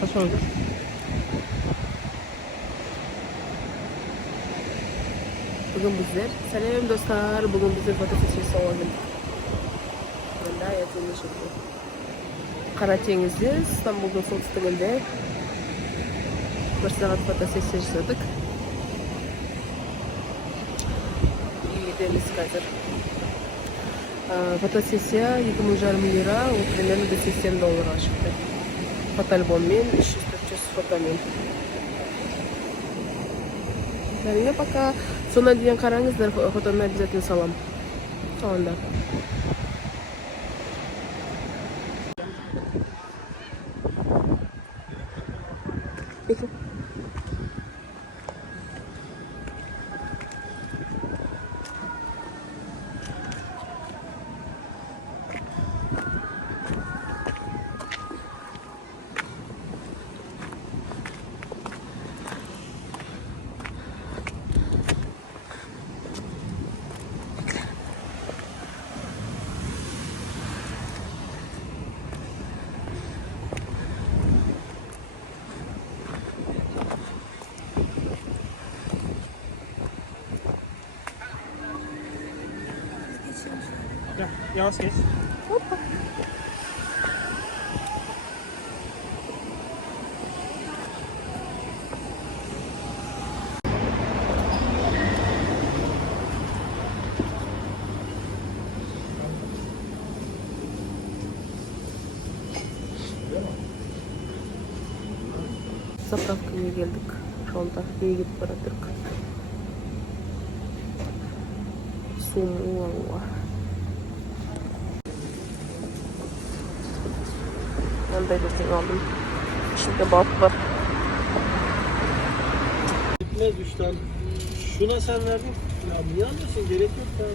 Kaç oldu? Bugün bizler. Selam dostlar. Bugün bizler foto seçilisi olalım. Bunda yazılmış oldu. Karadeniz'de, İstanbul'da soltüstüğünde bir saat foto seçiliyorduk. İyi deniz hazır. Fotosessiya 2,5 lira, o примерно до $80 çıktı. Fotoalbomмен 300-400 fotomen. Seninle пока sonra diyen karanızlar fotoğrafını обязательно salam. Onda. Peki. Yavaş geç. Hoppa. Zapravka'ya geldik. Şu anda iyi gidip bıraktık. Sumuva. Ben de bir aldım. İçinde balık var. Gitmez 3 tane. Şuna sen verdin. Ya niye alıyorsun? Gerek yok.